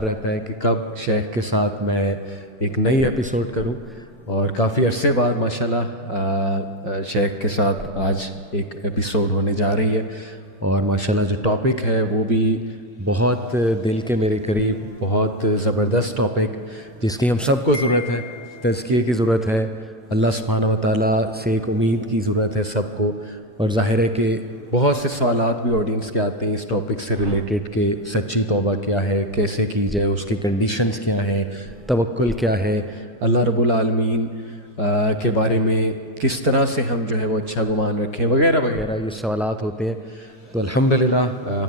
رہتا ہے کہ کب شیخ کے ساتھ میں ایک نئی ایپیسوڈ کروں، اور کافی عرصے بعد ماشاءاللہ شیخ کے ساتھ آج ایک ایپیسوڈ ہونے جا رہی ہے، اور ماشاءاللہ جو ٹاپک ہے وہ بھی بہت دل کے میرے قریب، بہت زبردست ٹاپک جس کی ہم سب کو ضرورت ہے، تزکیے کی ضرورت ہے، اللہ سبحانہ و تعالیٰ سے ایک امید کی ضرورت ہے سب کو، اور ظاہر ہے کہ بہت سے سوالات بھی آڈینس کے آتے ہیں اس ٹاپک سے ریلیٹڈ کہ سچی توبہ کیا ہے، کیسے کی جائے، اس کی کنڈیشنز کیا ہیں، توکل کیا ہے، اللہ رب العالمین کے بارے میں کس طرح سے ہم جو ہے وہ اچھا گمان رکھیں وغیرہ وغیرہ، یہ سوالات ہوتے ہیں۔ تو الحمدللہ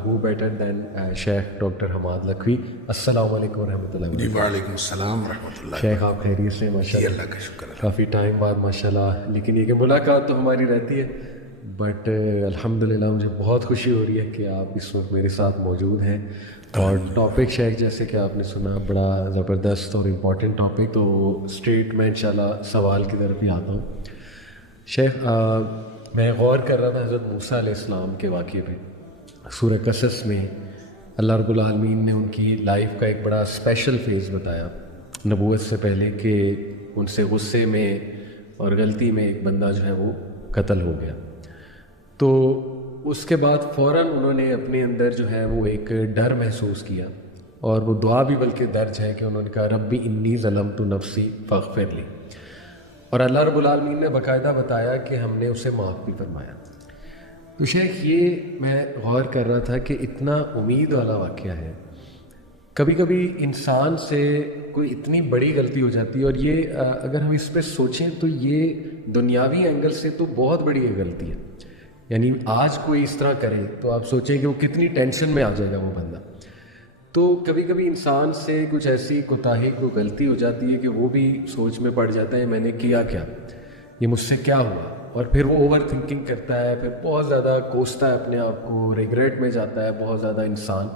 ہو بیٹر دین شیخ ڈاکٹر حماد لکھوی۔ السلام علیکم ورحمۃ اللہ وبرکاتہ۔ جی وعلیکم السلام ورحمۃ اللہ۔ شیخ آپ خیریت سے؟ ماشاء جی اللہ، اللہ کا شکر ہے۔ کافی ٹائم بعد ماشاءاللہ، لیکن یہ کہ ملاقات تو ہماری رہتی ہے، بٹ الحمدللہ مجھے بہت خوشی ہو رہی ہے کہ آپ اس وقت میرے ساتھ موجود ہیں، اور ٹاپک شیخ جیسے کہ آپ نے سنا بڑا زبردست اور امپورٹنٹ ٹاپک، تو اسٹریٹ میں انشاءاللہ سوال کی طرف ہی آتا ہوں۔ شیخ میں غور کر رہا تھا حضرت موسیٰ علیہ السلام کے واقعے پہ۔ سورہ قصص میں اللہ رب العالمین نے ان کی لائف کا ایک بڑا اسپیشل فیز بتایا نبوت سے پہلے، کہ ان سے غصے میں اور غلطی میں ایک بندہ جو ہے وہ قتل ہو گیا، تو اس کے بعد فوراً انہوں نے اپنے اندر جو ہے وہ ایک ڈر محسوس کیا، اور وہ دعا بھی بلکہ درج ہے کہ انہوں نے کہا ربی انی ظلمت نفسی فاغفر لی، اور اللہ رب العالمین نے باقاعدہ بتایا کہ ہم نے اسے معاف بھی فرمایا۔ تو شیخ یہ میں غور کر رہا تھا کہ اتنا امید والا واقعہ ہے، کبھی کبھی انسان سے کوئی اتنی بڑی غلطی ہو جاتی ہے، اور یہ اگر ہم اس پہ سوچیں تو یہ دنیاوی اینگل سے تو بہت بڑی ایک غلطی ہے، یعنی آج کوئی اس طرح کرے تو آپ سوچیں کہ وہ کتنی ٹینشن میں آ جائے گا وہ بندہ۔ تو کبھی کبھی انسان سے کچھ ایسی کوتاہی کو غلطی ہو جاتی ہے کہ وہ بھی سوچ میں پڑ جاتا ہے میں نے کیا کیا، یہ مجھ سے کیا ہوا، اور پھر وہ اوور تھنکنگ کرتا ہے، پھر بہت زیادہ کوستا ہے اپنے آپ کو، ریگریٹ میں جاتا ہے بہت زیادہ انسان۔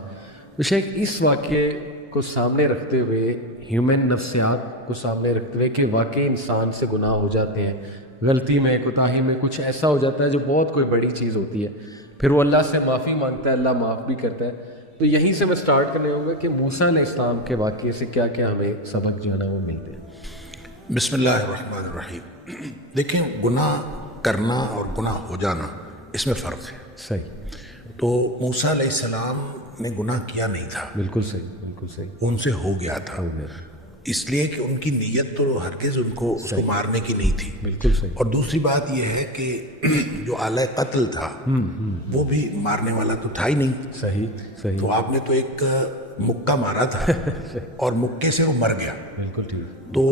تو شیخ اس واقعے کو سامنے رکھتے ہوئے، ہیومن نفسیات کو سامنے رکھتے ہوئے کہ واقعی انسان سے گناہ ہو جاتے ہیں، غلطی میں، کوتاہی میں کچھ ایسا ہو جاتا ہے جو بہت کوئی بڑی چیز ہوتی ہے، پھر وہ اللہ سے معافی مانگتا ہے، اللہ معاف بھی کرتا ہے۔ تو یہیں سے میں سٹارٹ کرنے ہوں گا کہ موسیٰ علیہ السلام کے واقعے سے کیا کیا ہمیں سبق جو ہے نا وہ ملتے ہیں۔ بسم اللہ الرحمن الرحیم۔ دیکھیں، گناہ کرنا اور گناہ ہو جانا اس میں فرق ہے۔ صحیح، تو موسیٰ علیہ السلام نے گناہ کیا نہیں تھا، بالکل صحیح، بالکل صحیح، ان سے ہو گیا تھا، اس لیے کہ ان کی نیت تو ہرگز ان کو اس کو مارنے کی نہیں تھی۔ بالکل صحیح، اور دوسری بات یہ ہے کہ جو آلہ قتل تھا وہ بھی مارنے والا تو تھا ہی نہیں۔ صحیح صحیح، تو آپ نے تو ایک مکہ مارا تھا اور مکے سے وہ مر گیا۔ بالکل ٹھیک، تو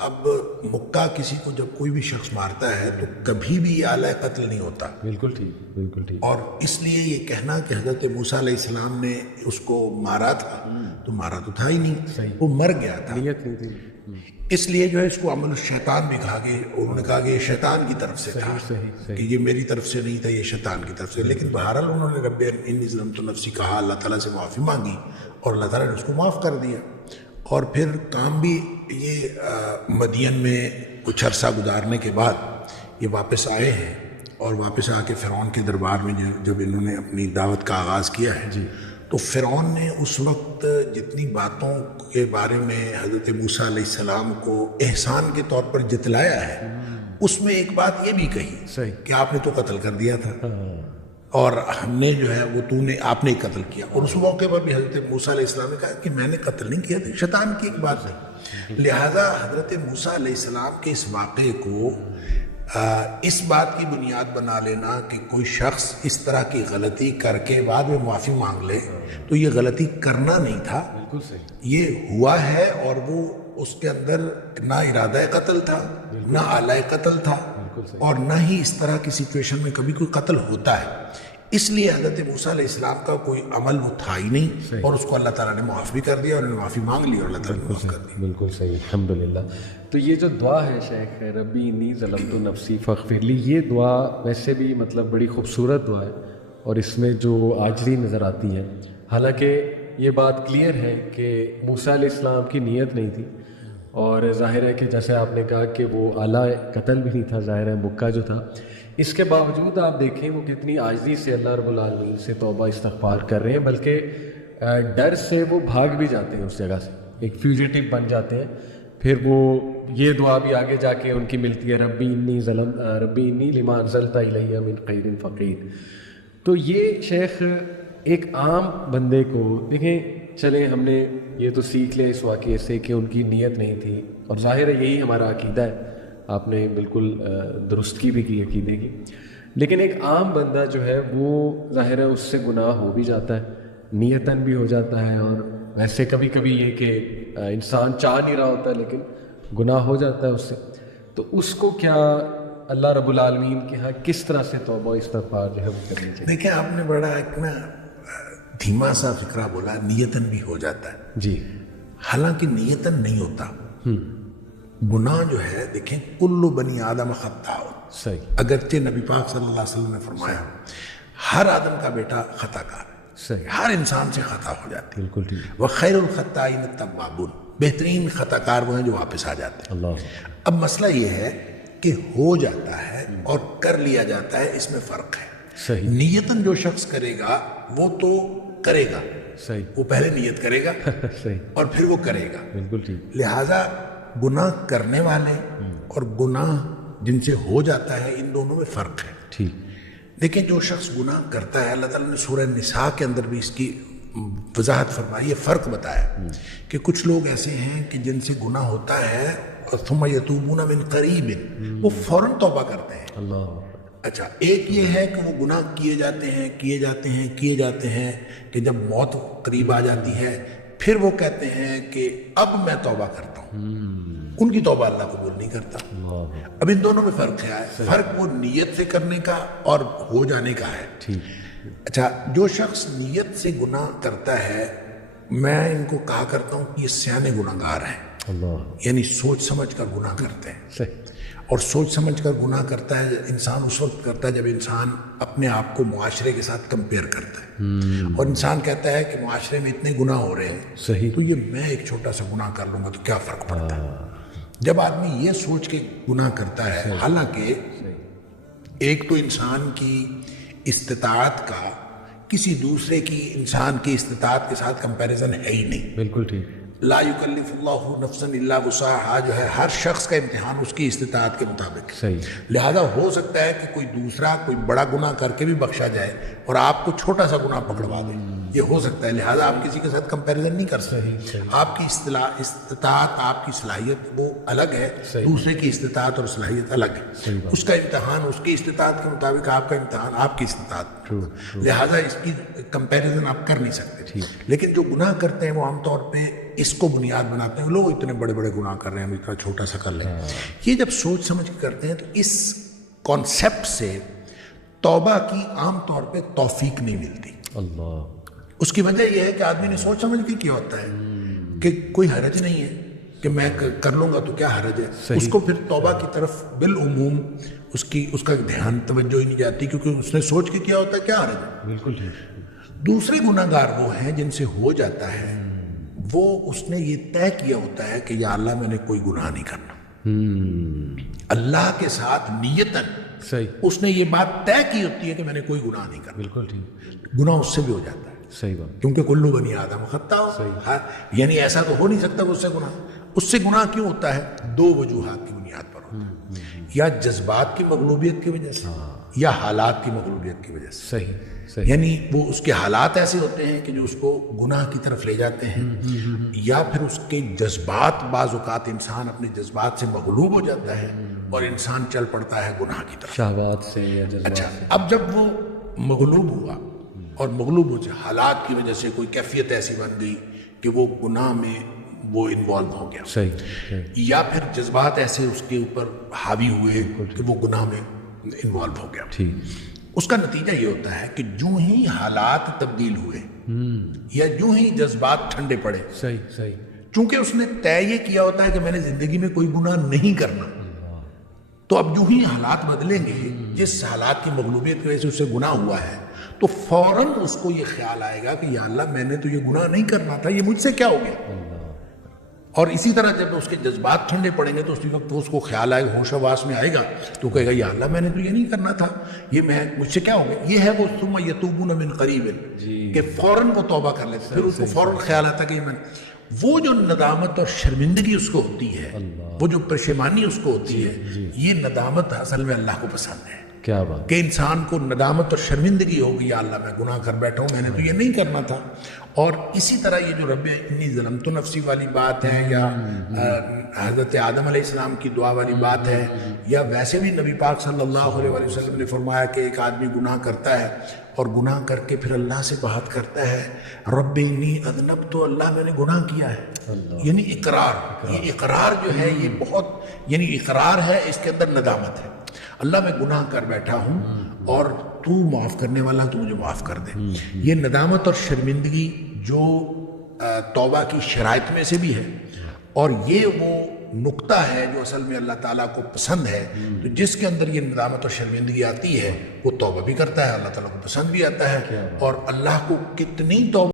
اب مکہ کسی کو جب کوئی بھی شخص مارتا ہے تو کبھی بھی یہ آلہ قتل نہیں ہوتا۔ بالکل ٹھیک، بالکل ٹھیک، اور اس لیے یہ کہنا کہ حضرت موسیٰ علیہ السلام نے اس کو مارا تھا، تو مارا تو تھا ہی نہیں، وہ مر گیا تھا۔ نیت نہیں تھی، اس لیے جو ہے اس کو عمل الشیطان بھی کہا گیا، انہوں نے کہا کہ یہ شیطان کی طرف سے تھا، صحیح، کہ یہ میری طرف سے نہیں تھا، یہ شیطان کی طرف سے۔ لیکن بہرحال انہوں نے رب انی ظلمت نفسی کہا، اللہ تعالیٰ سے معافی مانگی، اور اللہ تعالیٰ نے اس کو معاف کر دیا۔ اور پھر کام بھی یہ مدین میں کچھ عرصہ گزارنے کے بعد یہ واپس آئے ہیں، اور واپس آ کے فرعون کے دربار میں جب انہوں نے اپنی دعوت کا آغاز کیا ہے، تو فرعون نے اس وقت جتنی باتوں کے بارے میں حضرت موسیٰ علیہ السلام کو احسان کے طور پر جتلایا ہے، اس میں ایک بات یہ بھی کہی کہ آپ نے تو قتل کر دیا تھا، اور ہم نے جو ہے وہ آپ نے قتل کیا۔ اور اس موقع پر بھی حضرت موسیٰ علیہ السلام نے کہا کہ میں نے قتل نہیں کیا تھا، شیطان کی ایک بات ہے۔ لہذا حضرت موسیٰ علیہ السلام کے اس واقعے کو اس بات کی بنیاد بنا لینا کہ کوئی شخص اس طرح کی غلطی کر کے بعد میں معافی مانگ لے، تو یہ غلطی کرنا نہیں تھا، بالکل صحیح، یہ ہوا ہے، اور وہ اس کے اندر نہ ارادہ قتل تھا، نہ آلہ قتل تھا، اور نہ ہی اس طرح کی سچویشن میں کبھی کوئی قتل ہوتا ہے۔ اس لیے حضرت موسیٰ علیہ السلام کا کوئی عمل وہ تھا ہی نہیں، اور اس کو اللہ تعالیٰ نے معاف بھی کر دیا، اور انہوں نے معافی مانگ لی اور اللہ تعالیٰ نے معاف کر دی۔ بالکل صحیح، الحمدللہ۔ تو یہ جو دعا ہے شیخ ربی انی ظلمت نفسی فاغفر لی، یہ دعا ویسے بھی مطلب بڑی خوبصورت دعا ہے، اور اس میں جو عاجزی نظر آتی ہے، حالانکہ یہ بات کلیئر ہے کہ موسیٰ علیہ السلام کی نیت نہیں تھی، اور ظاہر ہے کہ جیسے آپ نے کہا کہ وہ آلہ قتل بھی نہیں تھا، ظاہر ہے مکہ جو تھا، اس کے باوجود آپ دیکھیں وہ کتنی عاجزی سے اللہ رب العالمین سے توبہ استغفار کر رہے ہیں، بلکہ ڈر سے وہ بھاگ بھی جاتے ہیں اس جگہ سے, ایک فیوجیٹو بن جاتے ہیں. پھر وہ یہ دعا بھی آگے جا کے ان کی ملتی ہے, ربی انی لما انزلت الیہ من خیر فقیر. تو یہ شیخ ایک عام بندے کو دیکھیں, چلیں ہم نے یہ تو سیکھ لیا اس واقعے سے کہ ان کی نیت نہیں تھی, اور ظاہر ہے یہی ہمارا عقیدہ ہے, آپ نے بالکل درست کی بھی کی عقیدے کی. لیکن ایک عام بندہ جو ہے وہ ظاہر ہے اس سے گناہ ہو بھی جاتا ہے, نیتاً بھی ہو جاتا ہے, اور ویسے کبھی کبھی یہ کہ انسان چاہ نہیں رہا ہوتا لیکن گناہ ہو جاتا ہے اس سے. تو اس کو کیا اللہ رب العالمین کے ہاں کس طرح سے توبہ استغفار جو ہے وہ کرنی چاہیے؟ دیکھیں آپ نے بڑا ایک نا دھیما سا فکرہ بولا, نیتاً بھی ہو جاتا ہے. جی, حالانکہ نیتاً نہیں ہوتا. گناہ جو ہے دیکھیں کل بنی آدم خطاء, صحیح, اگرچہ نبی پاک صلی اللہ علیہ وسلم نے فرمایا ہر آدم کا بیٹا خطا کار ہے, صحیح, ہر انسان سے خطا ہو جاتی ہے. بالکل ٹھیک. وخیر الخطائین التوابون, بہترین خطا کار وہ ہیں جو واپس آ جاتے ہیں. اللہ, اب مسئلہ یہ ہے کہ ہو جاتا ہے اور کر لیا جاتا ہے, اس میں فرق ہے. صحیح, نیتاً جو شخص کرے گا وہ تو کرے گا, صحیح, وہ پہلے نیت کرے گا صحیح, اور پھر وہ کرے گا. بالکل ٹھیک. لہٰذا گناہ کرنے والے اور گناہ جن سے ہو جاتا ہے ان دونوں میں فرق ہے. ٹھیک. دیکھیں جو شخص گناہ کرتا ہے, اللہ تعالیٰ نے سورہ نساء کے اندر بھی اس کی وضاحت فرمائی, یہ فرق بتایا کہ کچھ لوگ ایسے ہیں کہ جن سے گناہ ہوتا ہے ثم یتوبون من قریب, وہ فوراً توبہ کرتے ہیں. اللہ, اچھا, ایک یہ ہے کہ وہ گناہ کیے جاتے ہیں کہ جب موت قریب آ جاتی ہے پھر وہ کہتے ہیں کہ اب میں توبہ کرتا ہوں, ان کی توبہ اللہ قبول نہیں کرتا. اب ان دونوں میں فرق ہے, فرق وہ نیت سے کرنے کا اور ہو جانے کا ہے. ٹھیک. اچھا, جو شخص نیت سے گناہ کرتا ہے میں ان کو کہا کرتا ہوں کہ یہ سیانے گناہ گار ہیں. اللہ, یعنی سوچ سمجھ کر گناہ کرتے ہیں. صحیح, اور سوچ سمجھ کر گناہ کرتا ہے انسان اس وقت کرتا ہے جب انسان اپنے آپ کو معاشرے کے ساتھ کمپیئر کرتا ہے, اور انسان کہتا ہے کہ معاشرے میں اتنے گناہ ہو رہے ہیں, صحیح, تو یہ میں ایک چھوٹا سا گناہ کر لوں گا تو کیا فرق پڑتا ہے. جب آدمی یہ سوچ کے گناہ کرتا ہے, حالانکہ ایک تو انسان کی استطاعت کا کسی دوسرے کی انسان کی استطاعت کے ساتھ کمپیریزن ہے ہی نہیں. بالکل ٹھیک. لا یکلف اللہ نفسا الا وسعها جو ہے ہر شخص کا امتحان اس کی استطاعت کے مطابق. صحیح. لہذا ہو سکتا ہے کہ کوئی دوسرا کوئی بڑا گناہ کر کے بھی بخشا جائے اور آپ کو چھوٹا سا گناہ پکڑوا دے, یہ ہو سکتا ہے. لہذا آپ کسی کے ساتھ کمپیریزن نہیں کر سکتے. آپ کی استطاعت, آپ کی صلاحیت وہ الگ ہے, دوسرے کی استطاعت اور صلاحیت الگ ہے. اس کا امتحان اس کی استطاعت کے مطابق, آپ کا امتحان آپ کی استطاعت. لہذا اس کی کمپیریزن آپ کر نہیں سکتے. لیکن جو گناہ کرتے ہیں وہ عام طور پہ اس کو بنیاد بناتے ہیں, لوگ اتنے بڑے بڑے گناہ کر رہے ہیں, ہم اتنا چھوٹا سا کر لیں. یہ جب سوچ سمجھ کے کرتے ہیں تو اس کانسیپٹ سے توبہ کی عام طور پہ توفیق نہیں ملتی. اللہ, اس کی وجہ یہ ہے کہ آدمی نے سوچ سمجھ کے کیا ہوتا ہے کہ کوئی حرج نہیں ہے کہ میں کر لوں گا تو کیا حرج ہے. اس کو پھر توبہ کی طرف بالعموم اس کا دھیان توجہ ہی نہیں جاتی, کیونکہ اس نے سوچ کے کیا ہوتا ہے کیا حرج ہے. بالکل ٹھیک. دوسرے گناہ گار وہ ہیں جن سے ہو جاتا ہے, وہ اس نے یہ طے کیا ہوتا ہے کہ یا اللہ میں نے کوئی گناہ نہیں کرنا. اللہ کے ساتھ نیتاً صحیح, اس نے یہ بات طے کی ہوتی ہے کہ میں نے کوئی گناہ نہیں کرنا. بالکل ٹھیک. گناہ اس سے بھی ہو جاتا ہے. صحیح بات. کیونکہ کلو بنی آدم خطاء, یعنی ایسا تو ہو نہیں سکتا کہ اس سے گناہ. اس سے گناہ کیوں ہوتا ہے؟ دو وجوہات کی بنیاد پر ہوتا ہے, یا جذبات کی مغلوبیت کی وجہ سے یا حالات کی مغلوبیت کی وجہ سے. صحیح, یعنی وہ اس کے حالات ایسے ہوتے ہیں کہ جو اس کو گناہ کی طرف لے جاتے ہیں, یا پھر اس کے جذبات, بعض اوقات انسان اپنے جذبات سے مغلوب ہو جاتا ہے اور انسان چل پڑتا ہے گناہ کی طرف, شہوات سے یا جذبات. اچھا, اب جب وہ مغلوب ہوا اور مغلوب ہو جائے, حالات کی وجہ سے کوئی کیفیت ایسی بن گئی کہ وہ گناہ میں وہ انوالو ہو گیا. صحیح. یا پھر جذبات ایسے اس کے اوپر حاوی ہوئے کہ وہ گناہ میں انوالو ہو گیا. ٹھیک. اس کا نتیجہ یہ ہوتا ہے کہ جو ہی حالات تبدیل ہوئے یا جو ہی جذبات ٹھنڈے پڑے, صحیح, چونکہ اس نے طے یہ کیا ہوتا ہے کہ میں نے زندگی میں کوئی گناہ نہیں کرنا, تو اب جو ہی حالات بدلیں گے, جس حالات کی مغلوبیت کی وجہ سے اسے گناہ ہوا ہے, تو فوراً اس کو یہ خیال آئے گا کہ یا اللہ میں نے تو یہ گناہ نہیں کرنا تھا, یہ مجھ سے کیا ہو گیا. اور اسی طرح جب اس کے جذبات ٹھنڈے پڑیں گے تو اسی وقت اس کو خیال آئے گا، ہوش حواس میں آئے گا تو کہے گا یا اللہ میں نے تو یہ نہیں کرنا تھا، یہ میں مجھ سے کیا ہو گیا. یہ ہے وہ ثم یتوبون من قریب کہ فوراً وہ توبہ کر لیتے، پھر اس کو فوراً خیال آتا کہ میں وہ جو ندامت اور شرمندگی اس کو ہوتی ہے، وہ جو پشیمانی اس کو ہوتی ہے، یہ ندامت اصل میں اللہ کو پسند ہے. کیا بات. کہ انسان کو ندامت اور شرمندگی ہوگی، یا اللہ میں گناہ کر بیٹھا ہوں، میں نے تو یہ نہیں کرنا تھا. اور اسی طرح یہ جو رب انی ظلمت نفسی والی بات ہے، یا حضرت آدم علیہ السلام کی دعا والی بات ہے، یا ویسے بھی نبی پاک صلی اللہ علیہ وسلم نے فرمایا کہ ایک آدمی گناہ کرتا ہے اور گناہ کر کے پھر اللہ سے بات کرتا ہے رب انی اذنبت، تو اللہ میں نے گناہ کیا ہے، یعنی اقرار. یہ اقرار جو ہے یہ بہت، یعنی اقرار ہے، اس کے اندر ندامت ہے. اللہ میں گناہ کر بیٹھا ہوں اور تو معاف کرنے والا، تو مجھے معاف کر دے. یہ ندامت اور شرمندگی جو توبہ کی شرائط میں سے بھی ہے، اور یہ وہ نقطہ ہے جو اصل میں اللہ تعالیٰ کو پسند ہے. تو جس کے اندر یہ ندامت اور شرمندگی آتی ہے وہ توبہ بھی کرتا ہے، اللہ تعالیٰ کو پسند بھی آتا ہے. اور اللہ کو کتنی توبہ